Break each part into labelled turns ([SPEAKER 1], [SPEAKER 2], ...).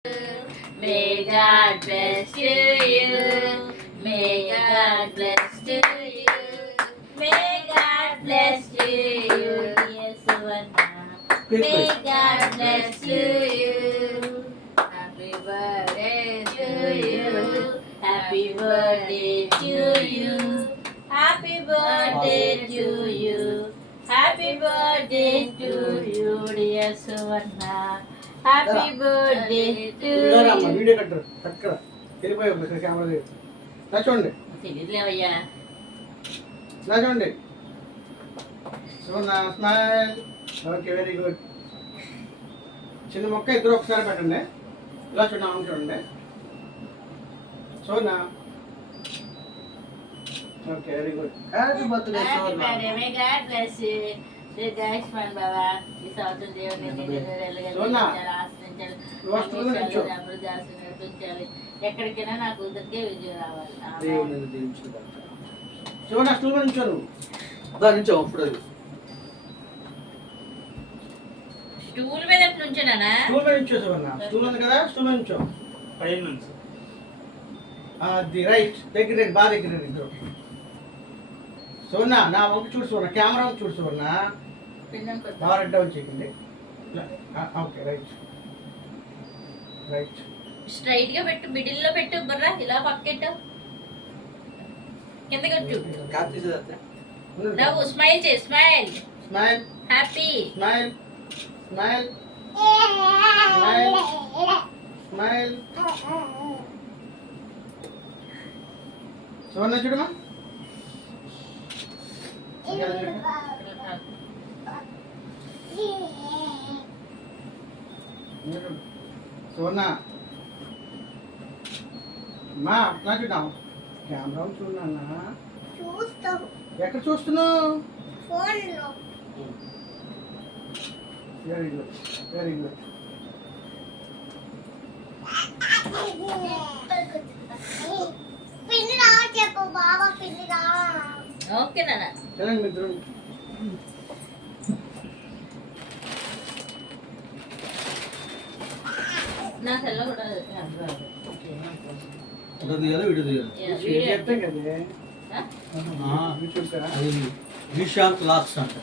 [SPEAKER 1] May God bless you. May God bless you. May God bless you. Yes, May God bless you. Happy birthday to you. Happy birthday to you. Happy birthday to you. Happy birthday to you, dear Suvarna. Happy birthday to
[SPEAKER 2] video కట్టరా వెళ్ళిపోయి camera నా చూడండి
[SPEAKER 1] తెలియదులేవయ్యా
[SPEAKER 2] నా చూడండి Suvarna smile okay very good చిన్న మొక్క ఇద్దరు ఒకసారి పెట్టండి ఇలా చూడండి చూడండి Suvarna okay very good happy birthday Suvarna
[SPEAKER 1] may God bless you దీర్ఘాయుష్మాన్ బాబా ఈ సంవత్సరం దేవుని నడిపించాలి ఎక్కడికైనా నా కూతురికే విజయం రావాలి స్టూల్ మీద నుంచోనా
[SPEAKER 2] స్టూల్ మీద నుంచో స్టూల్ ఉంది కదా స్టూల్ మీద నుంచో పైన నుంచి అది రైట్ దగ్గర బాగా దగ్గర ఇద్దరు సోనా నా వంక చూడు సోనా కెమెరా వంక చూడు సోనా బాగా రెడ్ డౌన్ చేయండి ఓకే రైట్ రైట్
[SPEAKER 1] స్ట్రైట్ గా పెట్టు మిడిల్ లో పెట్టు బర్రా ఇలా పక్కెట్టు కిందకి వచ్చు నవ్వు స్మైల్ చేయి smile
[SPEAKER 2] smile
[SPEAKER 1] happy
[SPEAKER 2] smile smile smile smile Sona చూడమా సోనా మా అట్లా చూద్దాం కెమెరా చూడన్నా
[SPEAKER 3] చూస్తావు
[SPEAKER 2] ఎక్కడ చూస్తున్నావు
[SPEAKER 3] ఫోన్లో
[SPEAKER 2] వెరీ గుడ్ వెరీ గుడ్
[SPEAKER 3] పిన్ని రా చెప్పు బాబా పిన్ని రా
[SPEAKER 1] ఓకే నాన్న
[SPEAKER 2] చలండి మిత్రులు
[SPEAKER 1] నా సెల్లో కూడా
[SPEAKER 2] చెప్తాం కదా
[SPEAKER 4] అది విశాంత్ లాక్స్ అంట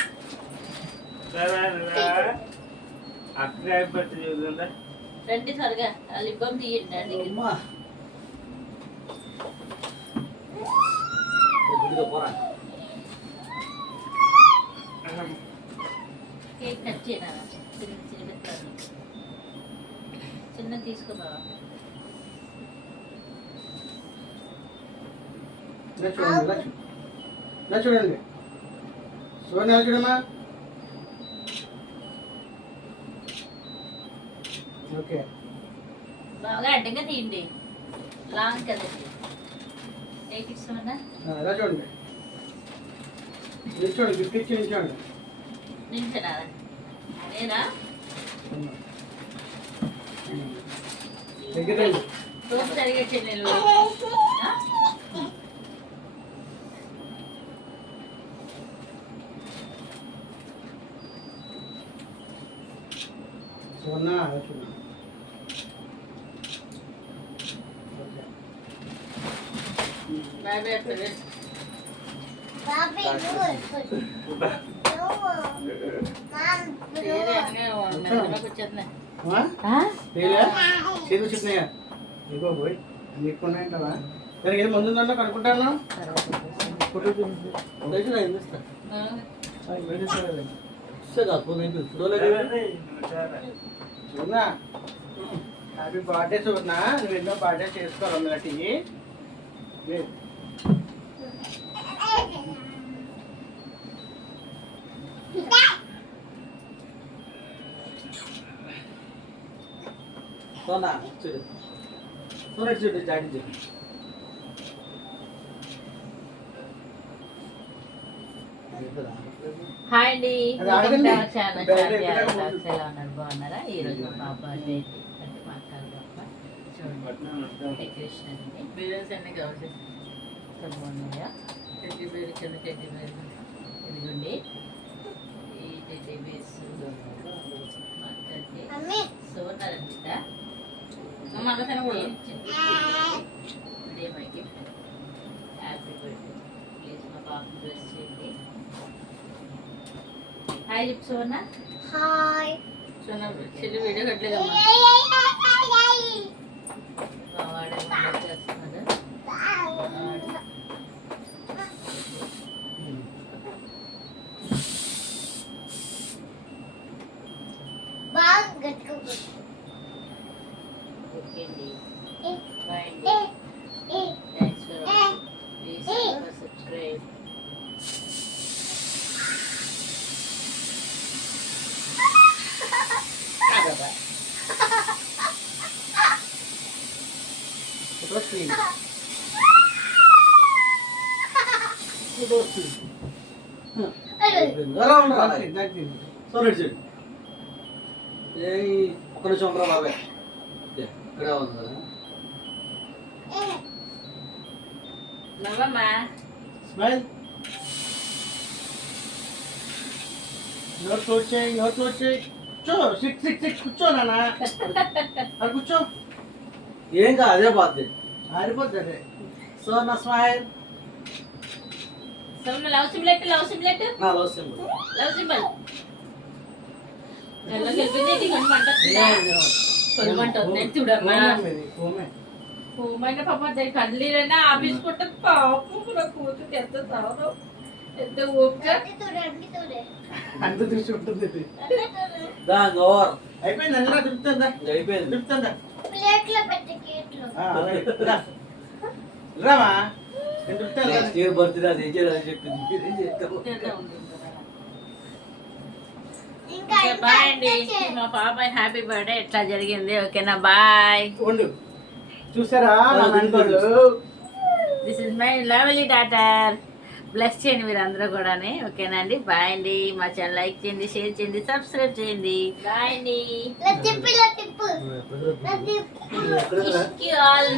[SPEAKER 1] రండి సరిగా లిబ్బం తీయండి కేక్ కట్ చేయనా చిన్న తీసుకో బాబా
[SPEAKER 2] చూడండి సోనా చూడమ్మా ఓకే
[SPEAKER 1] బాగా అడ్డంగా తీయండి లాంగ్ కదండి కేక్ ఇస్తామన్నా
[SPEAKER 2] అలా చూడండి నిల్చోండి గిఫ్ట్ ఇచ్చి నిల్చోండి
[SPEAKER 1] నించనా అదేనా
[SPEAKER 2] దగ్గర
[SPEAKER 1] తోపు సరిగా చెల్లెలు
[SPEAKER 2] సోనా చూడండి
[SPEAKER 1] బాయ్ బాయ్ అట్లా
[SPEAKER 3] బాబీ
[SPEAKER 2] చేతులు చిన్నయ్యా ఇంకో పోయి నీకు ఉన్నాయంటావా దానికి ఏది మందు ఉందన్నా కనుక్కుంటాను చూడనా హ్యాపీ బర్త్డే చూడనా నువ్వు ఎన్నో బర్త్డే చేసుకోవాలి ఇలాంటి
[SPEAKER 4] సోనా చూడు సోనా చూడు డాడీ చూడు
[SPEAKER 1] హాయ్ అండి
[SPEAKER 2] అది ఆగండి.
[SPEAKER 1] ఛానల్ ఎలా ఉన్నారు బాగున్నారా ఈ రోజు మా పాప బర్త్డే అంటే మా అక్క పాప చూడండి డెకరేషన్ అండి బీరల్స్ అన్ని కావాలి బాగున్నాయా టెడ్డీ బేర్ కింద టెడ్డీ బేర్ ఇదిగోండి ఈ టెడ్డీ బేర్స్ మా అక్కకి సోనారంట మళ్ళీ తినకూడదు ఇదే my gift happy birthday please మా పాప బ్లెస్ చేయండి హాయ్ లిప్ సోనా
[SPEAKER 3] హాయ్
[SPEAKER 1] సోనా చెల్లి వీడియో కట్టలేదమ్మా బావాడే వంట చేస్తున్నారు
[SPEAKER 3] బాగా గట్టుకో
[SPEAKER 1] ఓకే అండి
[SPEAKER 3] ఏ
[SPEAKER 1] బాయ్
[SPEAKER 3] ఏ
[SPEAKER 1] అండి
[SPEAKER 3] ఏ
[SPEAKER 1] thanks for watching please subscribe
[SPEAKER 4] ఎలా ఉండరా
[SPEAKER 2] దాటి
[SPEAKER 4] సరే చూడు ఏ ఒక్క నిమిషం ఉండరా బాబాయ్ ఇక్కడే ఉంది కదా
[SPEAKER 1] నవ్వమ్మా
[SPEAKER 2] స్మైల్ నోట్ చేయి కూర్చో సిక్ కూర్చో నాన్న అది కూర్చో
[SPEAKER 4] ఏం కాదు అదే బాధ్యత
[SPEAKER 2] ఆరిపోతుంది
[SPEAKER 4] సో నా స్మైల్
[SPEAKER 1] సౌండ్ లవ్ సింబల్
[SPEAKER 4] నా లో సింబల్
[SPEAKER 1] లవ్ సింబల్ ఎలా కలిపింది ఇది కొంచెం అంటుందా కొలమంటుంది చూడమ్మా ఓమైన పాప దాని కళ్ళీరైనా ఆపించుకుంటుంది పాపం నా కూతురు ఎంత సావడం ఎంత ఓపిక
[SPEAKER 2] అంత దృష్టి ఉంటుంది ఇది.
[SPEAKER 4] దా గోర్
[SPEAKER 2] అయిపోయింది అన్న తిప్పుతుందా
[SPEAKER 4] అయిపోయింది
[SPEAKER 2] తిప్పుతుందా
[SPEAKER 3] ప్లేట్లో పెట్టి కేట్లో
[SPEAKER 2] రామా నేను తిప్పుతాను
[SPEAKER 4] నెక్స్ట్ ఇయర్ బర్త్డే అది చేయాలని చెప్పింది మీరేం చేస్తావు
[SPEAKER 3] ఇంకా
[SPEAKER 1] బాయ్ అండి మా పాప హ్యాపీ బర్త్డే ఎట్లా జరిగింది ఓకేనా బాయ్
[SPEAKER 2] ఉండు చూసారా నా మెంటోళ్ళు
[SPEAKER 1] this is my lovely daughter bless చేయండి మీరు అందరూ కూడా ఓకేనా అండి బాయ్ అండి మా ఛానల్ లైక్ చేయండి షేర్ చేయండి సబ్స్క్రైబ్ చేయండి బాయ్ అండి
[SPEAKER 3] తిప్పు
[SPEAKER 1] Wish you all